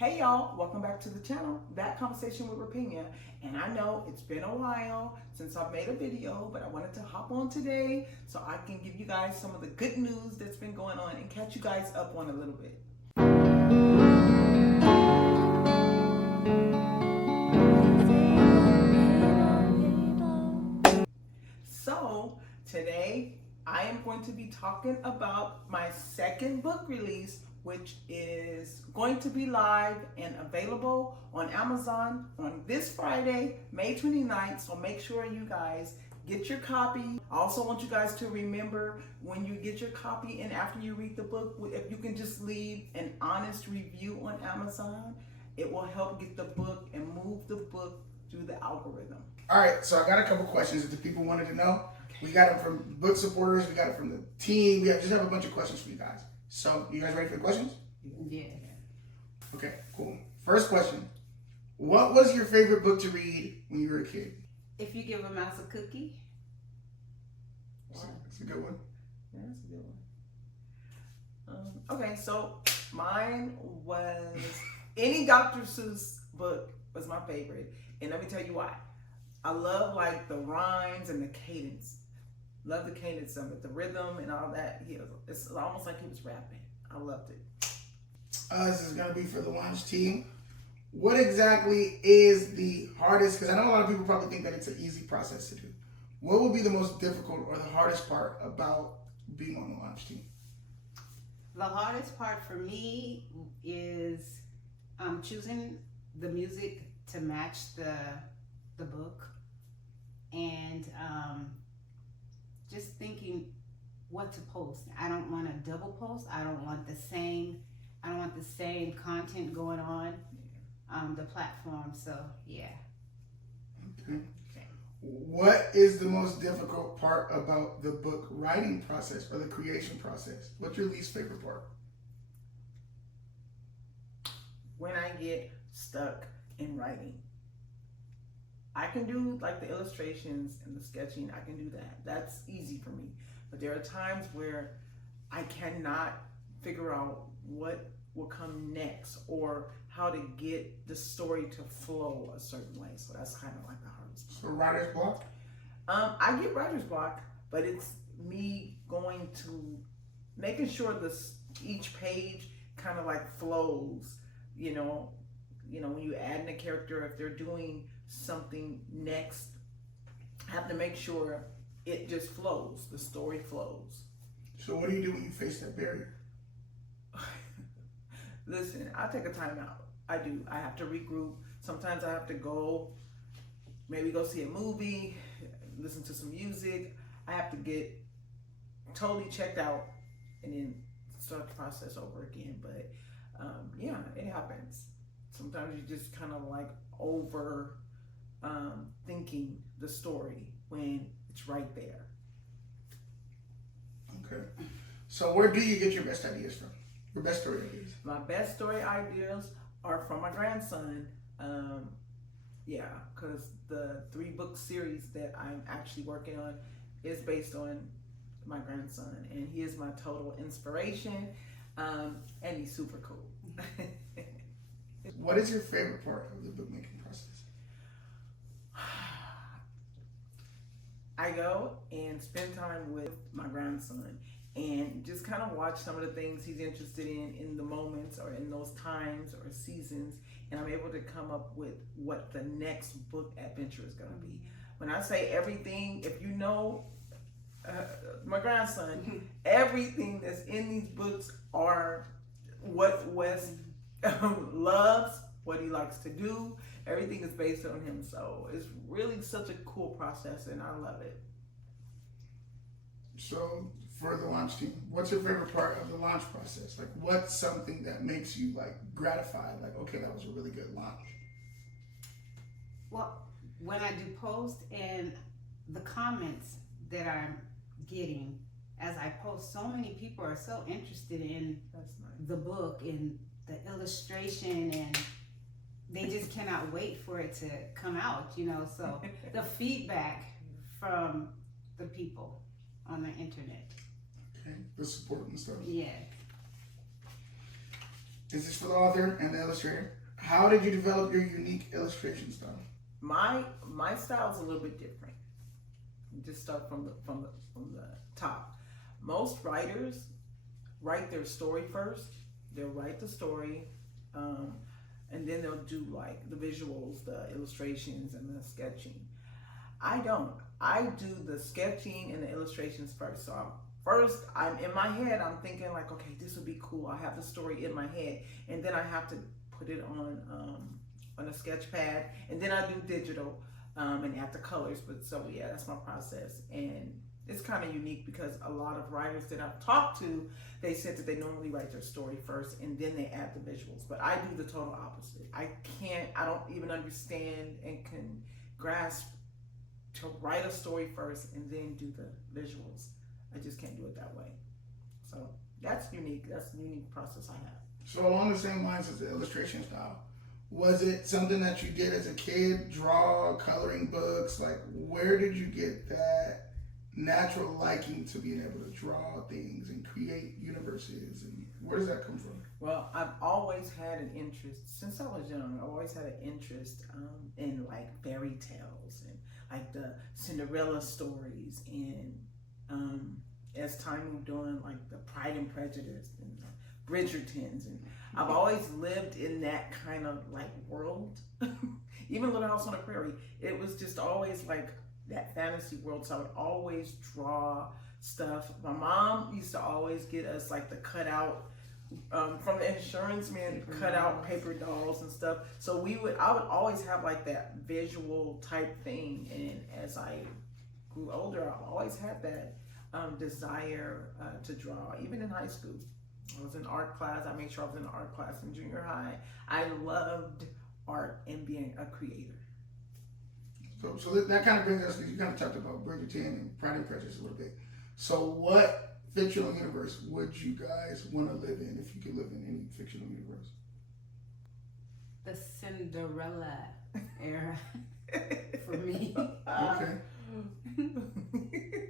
Hey y'all, welcome back to the channel, That Conversation with Repinya. And I know it's been a while since I've made a video, but I wanted to hop on today so I can give you guys some of the good news that's been going on and catch you guys up on a little bit. So today I am going to be talking about my second book release, which is going to be live and available on Amazon on this Friday, May 29th. So make sure you guys get your copy. I also want you guys to remember when you get your copy and after you read the book, if you can just leave an honest review on Amazon, it will help get the book and move the book through the algorithm. All right, so I got a couple questions that the people wanted to know. We got it from book supporters, we got it from the team. We just have a bunch of questions for you guys. So, you guys ready for the questions? Yeah. Okay, cool. First question. What was your favorite book to read when you were a kid? If you give a mouse a cookie. That's a good one. Yeah, that's a good one. Okay, so mine was any Dr. Seuss book was my favorite. And let me tell you why. I love like the rhymes and the cadence. Love the cadence of it, the rhythm and all that. It's almost like he was rapping. I loved it. This is gonna be for the launch team. What exactly is the hardest, because I know a lot of people probably think that it's an easy process to do. What would be the most difficult or the hardest part about being on the launch team? The hardest part for me is choosing the music to match the book, and just thinking what to post. I don't want to double post. I don't want the same content going on the platform. So yeah. Okay. What is the most difficult part about the book writing process or the creation process? What's your least favorite part? When I get stuck in writing. I can do like the illustrations and the sketching. I can do that. That's easy for me. But there are times where I cannot figure out what will come next or how to get the story to flow a certain way. So that's kind of like the hardest part. So writer's block? I get writer's block, but it's me going to making sure each page kind of like flows, you know, when you add in a character, if they're doing something next, I have to make sure it just flows, the story flows. So what do you do when you face that barrier? Listen, I take a time out. I do. I have to regroup. Sometimes I have to maybe go see a movie, listen to some music. I have to get totally checked out and then start the process over again. But yeah, it happens. Sometimes you just kind of like over thinking the story when it's right there. Okay. So where do you get your best ideas from? Your best story ideas? My best story ideas are from my grandson. Yeah, because the 3-book series that I'm actually working on is based on my grandson, and he is my total inspiration, and he's super cool. What is your favorite part of the bookmaking process? I go and spend time with my grandson and just kind of watch some of the things he's interested in the moments or in those times or seasons, and I'm able to come up with what the next book adventure is going to be. When I say everything, if you know my grandson, everything that's in these books are what Wes loves, what he likes to do. Everything is based on him, so it's really such a cool process, and I love it. So, for the launch team, what's your favorite part of the launch process? Like, what's something that makes you like gratified? Like, okay, that was a really good launch. Well, when I do post and the comments that I'm getting as I post, so many people are so interested in the book and the illustration, and they just cannot wait for it to come out, so the feedback from the people on the internet. Okay, the support and stuff. Yeah. This is for the author and the illustrator. How did you develop your unique illustration style? My style is a little bit different. Just start from the top. Most writers write their story first. They'll write the story, and then they'll do like the visuals, the illustrations, and the sketching. I don't. I do the sketching and the illustrations first. So I'm in my head. I'm thinking like, okay, this would be cool. I have the story in my head, and then I have to put it on a sketch pad, and then I do digital and add the colors. But so yeah, that's my process, and it's kind of unique because a lot of writers that I've talked to, they said that they normally write their story first and then they add the visuals. But I do the total opposite. I don't even understand and can grasp to write a story first and then do the visuals. I just can't do it that way. So that's unique. That's the unique process I have. So along the same lines as the illustration style, was it something that you did as a kid, draw, coloring books? Like, where did you get that natural liking to being able to draw things and create universes? And where does that come from? Well, I've always had an interest, since I was young, I've always had an interest in like fairy tales and like the Cinderella stories, and as time moved on, like the Pride and Prejudice and the Bridgertons, and I've always lived in that kind of like world. Even Little House on the Prairie, it was just always like that fantasy world, so I would always draw stuff. My mom used to always get us like the cutout from the insurance man, cut out paper dolls and stuff. So I would always have like that visual type thing, and as I grew older, I've always had that desire to draw. Even in high school, I was in art class. I made sure I was in art class in junior high. I loved art and being a creator. So that kind of brings us, because you kind of talked about Bridgerton and Pride and Prejudice a little bit. So what fictional universe would you guys want to live in if you could live in any fictional universe? The Cinderella era for me. Okay.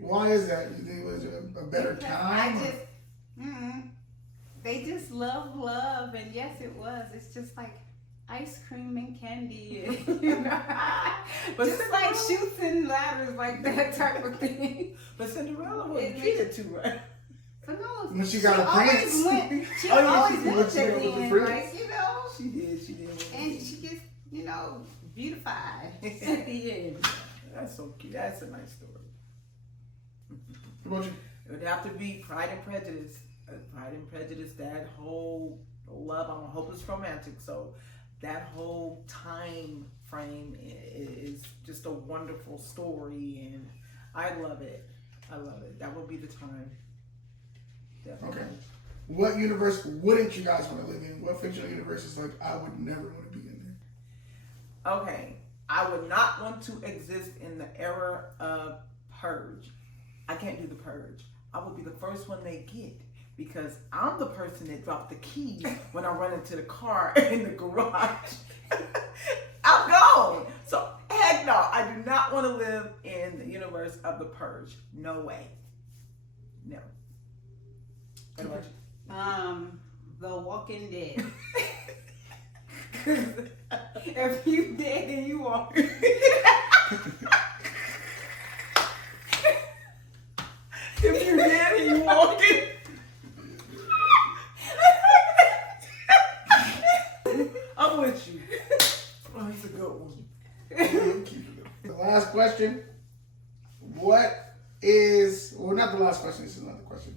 Why is that? You think it was a better time? They just love, and yes, it was. It's just like ice cream and candy, and, you know, but just like shoots and ladders, like that type of thing. But Cinderella was treated too, right? But no, when she got a prince. She always went at the end, like, you know. She did. And she gets, you know, beautified at the end. That's so cute. That's a nice story. What about you? It would have to be Pride and Prejudice. Pride and Prejudice, that whole love, I'm a hopeless romantic, so that whole time frame is just a wonderful story, and I love it. That would be the time. Definitely. Okay. What universe wouldn't you guys want to live in? What fictional universe is like, I would never want to be in there? Okay. I would not want to exist in the era of Purge. I can't do the Purge. I will be the first one they get, because I'm the person that dropped the keys when I run into the car in the garage. I'm gone. So heck no, I do not want to live in the universe of the Purge. No way. No. The Walking Dead. If you dead, then you walk. If you're dead and you walking. I'm with you. Oh, it's a good one. The last question. Not the last question, this is another question.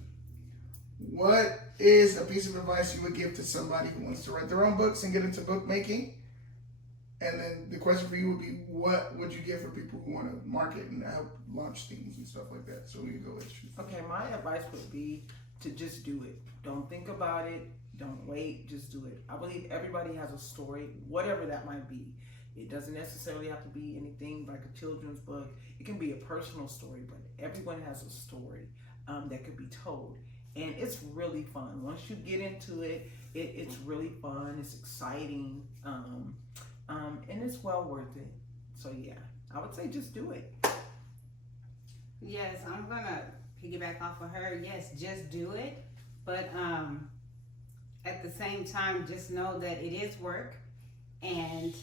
What is a piece of advice you would give to somebody who wants to write their own books and get into bookmaking? And then the question for you would be, what would you give for people who want to market and help launch things and stuff like that? So we can go with you. Okay, my advice would be to just do it. Don't think about it. Don't wait. Just do it. I believe everybody has a story, whatever that might be. It doesn't necessarily have to be anything like a children's book. It can be a personal story, but everyone has a story that could be told. And it's really fun. Once you get into it, it's really fun. It's exciting. And it's well worth it. So yeah, I would say just do it. Yes, I'm gonna piggyback off of her. Yes, just do it. But at the same time, just know that it is work, and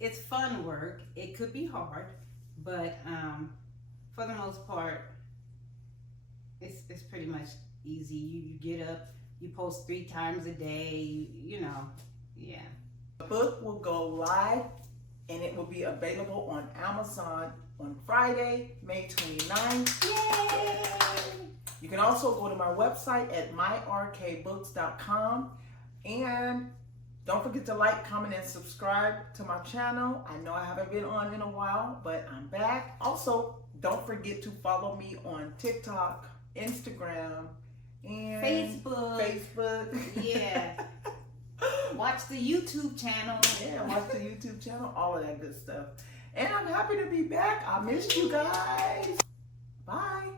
it's fun work. It could be hard, but for the most part, it's pretty much easy. You get up, you post 3 times a day. You know, yeah. The book will go live, and it will be available on Amazon on Friday, May 29th. Yay! You can also go to my website at myrkbooks.com, and don't forget to like, comment, and subscribe to my channel. I know I haven't been on in a while, but I'm back. Also, don't forget to follow me on TikTok, Instagram, and Facebook. Yeah. Watch the YouTube channel. Yeah, watch the YouTube channel, all of that good stuff. And I'm happy to be back. I missed you guys. Bye.